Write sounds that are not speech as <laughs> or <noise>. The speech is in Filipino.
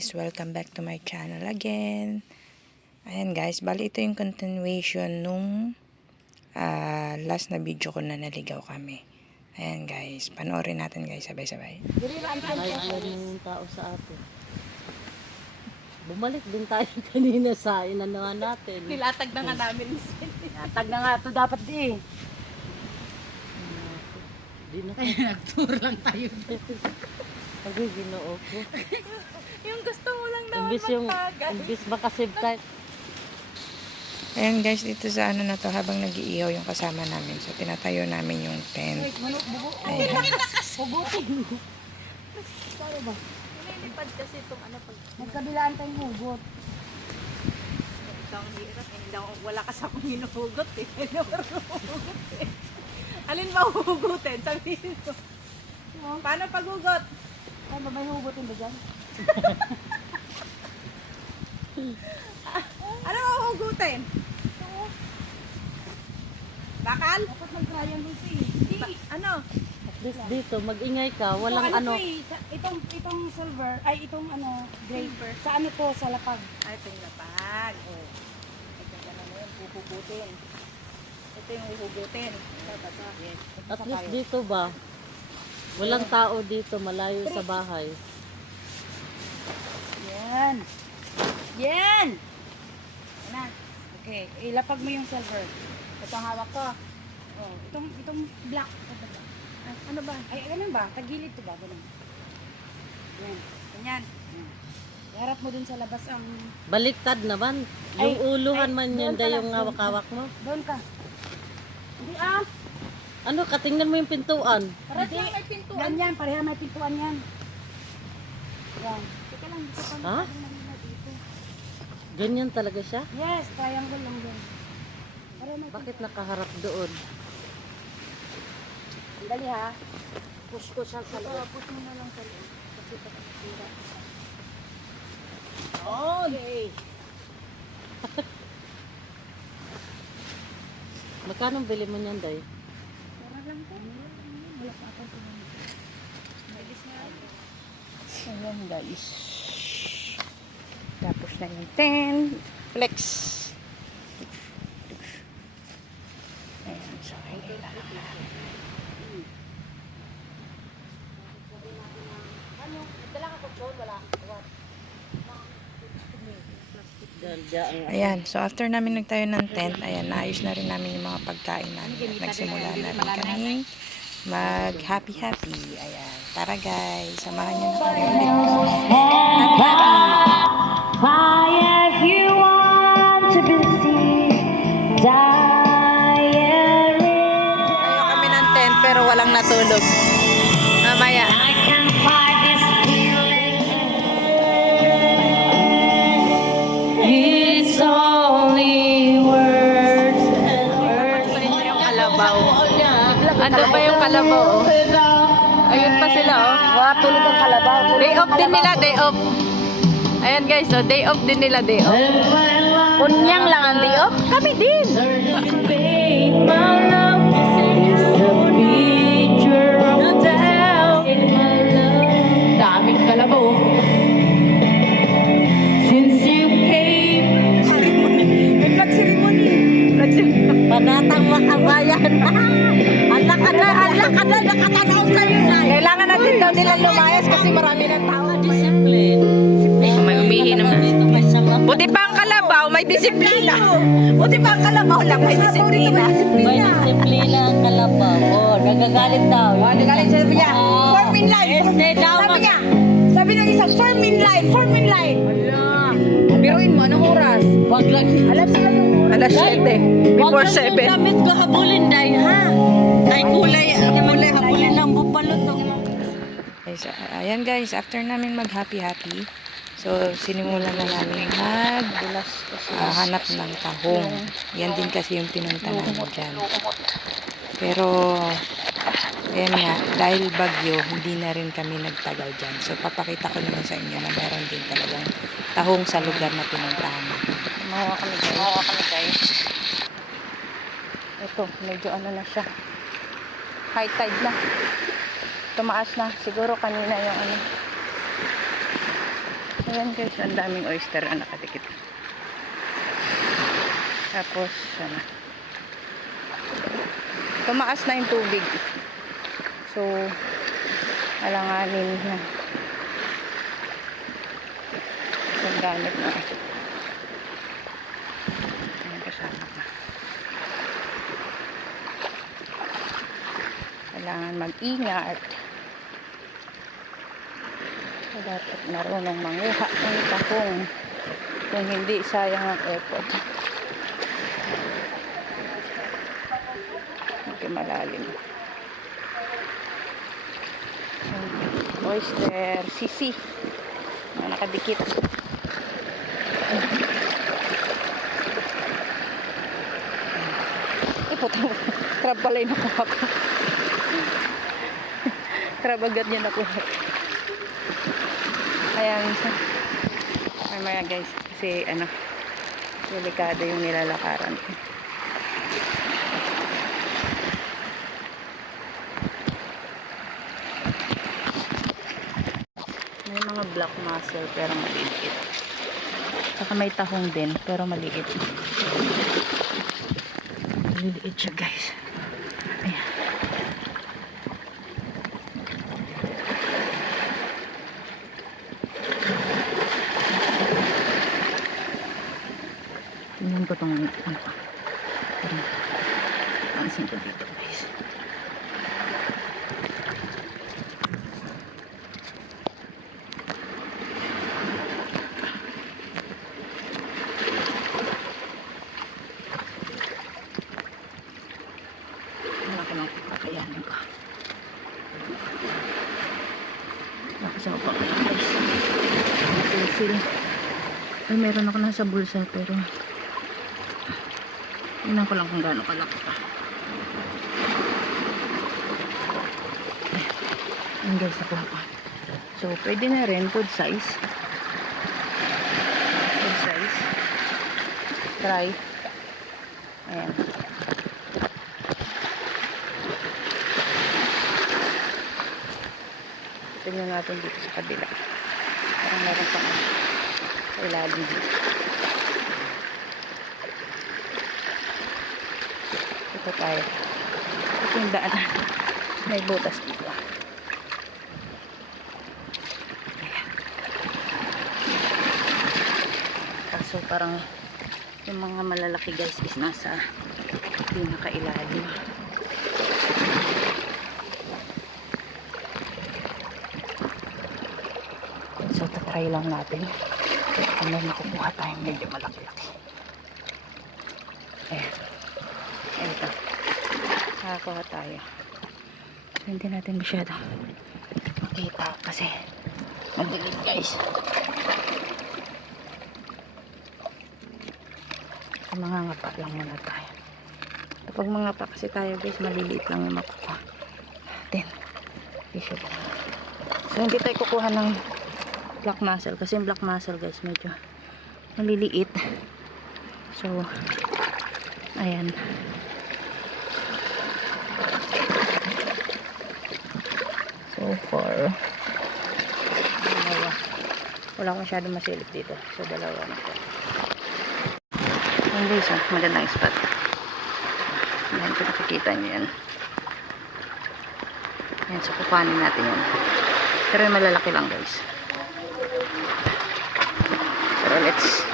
guys, welcome back to my channel again. Ayan guys, bali ito yung continuation nung ah, last na video ko na naligaw kami. Ayan guys, panoorin natin guys, sabay-sabay. Ay, yung tao sa atin. Bumalik din tayo <laughs> kanina sa inanawa natin. Nilatag na nga namin. Tag na nga ito dapat di. Di na Nag-tour lang tayo. Sabi, ginoo ko. <laughs> yung gusto mo lang naman Imbis yung, magpagal. imbis makasave tayo. Ayan guys, dito sa ano na to, habang nag-iihaw yung kasama namin. So, tinatayo namin yung tent. Ayan. Nililipad kasi itong ano pag Magkabilaan tayong hugot. ikaw ang hirap. Eh, wala ka sa akong hinuhugot eh. Hinuhugot <laughs> eh. Alin ba huhugutin? Sabihin ko. Paano paghugot? Ay, babay hugutin ba dyan? Ano huhugutin? Bakal? Dapat mag-triangle ito eh. Ano? At least dito, mag-ingay ka. Walang Ito, ano. eh, sa- itong, itong silver, ay itong ano, gray. Sa ano to, sa lapag. Ay, ito yung lapag. Oh. Ito yung ano yun, huhugutin. Ito yung huhugutin. Yes. At least dito ba? Walang tao dito, malayo sa bahay. Yan. Yan! Yan na. Okay, ilapag mo yung silver. Ito ang hawak ko. Oh, itong, itong black. Ito ba? Ay, ano ba? Ay, ganun ba? Tagilid to ba? Ganun. Yan. Ganyan. Iharap mo dun sa labas ang... Baliktad naman. Yung Ay, uluhan ay, man yun, dahil yung hawak-hawak mo. Doon ka. Hindi ah. Ano, katingnan mo yung pintuan. Parang may pintuan. Ganyan, pareha may pintuan yan. Yan. Teka lang, dito pa. Ha? Ganyan talaga siya? Yes, triangle lang may Bakit nakaharap doon? Dali ha. Push ko siya sa loob. Push mo na lang sa loob. Kasi pakasira. Okay. Magkano bili mo niyan, Day? Para lang po. Wala pa ako Ayan guys. Tapos na yung tent. Flex. Ayan, so hindi lang. Ayan, so after namin nagtayo ng tent, ayan, naayos na rin namin yung mga pagkain namin. At nagsimula na rin kami mag happy happy. Ayan, tara guys, samahan niyo na kami ulit. Happy happy! Tayo kami ng tent pero walang natulog. Ando pa yung kalabaw, oh. Ayun pa sila, oh. Mga tulog ang kalabaw. Day off din nila, day off. Ayan guys, so day off din nila, day off. Kunyang lang ang day off. Kami din. Kasi marami ng tao. Discipline. May umihi naman. Buti pa ang kalabaw, may disiplina. Buti pa ang kalabaw lang, may disiplina. May disiplina ang kalabaw. Oh, nagagalit daw. Oh, nagaling sabi niya, Oh. form in line. Daw. Sabi niya, sabi ng isa, form in line, form in line. Wala. Biruin mo, anong oras? Wag lang. Yung Alas 7. Before Wag lang 7. yung damit ko habulin, day, ha? Ay, kulay, kulay, habulin ng bupalot. Ayan guys, after namin mag happy happy, so sinimulan na namin mag ah, hanap ng tahong. Yan din kasi yung pinunta namin dyan. Pero, ayan nga, dahil bagyo, hindi na rin kami nagtagal dyan. So, papakita ko naman sa inyo na meron din talagang tahong sa lugar na pinuntahan namin. Mawa kami, guys. Mawa kami, guys. Ito, medyo ano na siya. High tide na. Tumaas na. Siguro kanina yung ano. Ayan guys, ang daming oyster ang nakadikit. Tapos, ano, tumaas na yung tubig. So, alanganin na. Ang gamit na. Ayan, kasama ka. Kailangan mag-ingat. Dapat marunong manguha ng tahong. Kung hindi, sayang ang effort. Medyo malalim. Oyster, sisi. Mga nakadikit. Putang. Crab pala yung nakuha ko. Crab agad niya nakuha. Ayan. May mga guys. Kasi ano, delikado yung nilalakaran. May mga black mussel pero maliit. Saka may tahong din pero maliit. Maliliit siya guys. Ko tong ano pa. Pansin ko dito guys. Kakayanin ko. Nakasawa pa ko guys. Nakasilsil. Ay, meron ako nasa bulsa pero Tingnan ko lang kung gaano kalaki pa. Ayan guys, nakuha ko. So, pwede na rin food size. Food size. Try. Ayan. Tingnan natin dito sa kabila. Parang meron pa sa ilalim dito. Ito tayo. Ito yung daan. May butas dito. Ayan. Kaso parang yung mga malalaki guys is nasa pinakailalim. So, tatry lang natin. May makukuha tayong medyo malaki-laki. Ayan. Ito. Nakakuha tayo. Hindi natin masyado makita kasi madilim guys. Mga ngapa lang muna tayo. Kapag mga pa kasi tayo guys, maliliit lang yung makukuha. Then, issue lang. So, hindi tayo kukuha ng black mussel kasi yung black mussel guys medyo maliliit. So, ayan. Far, dalawa. Wala akong masyadong masilip dito. So, dalawa na po. Ayan guys, oh, magandang spot. Ayan, kung nakikita nyo yan. Ayan, so kukuhanin natin yan. Pero yung malalaki lang guys. Pero let's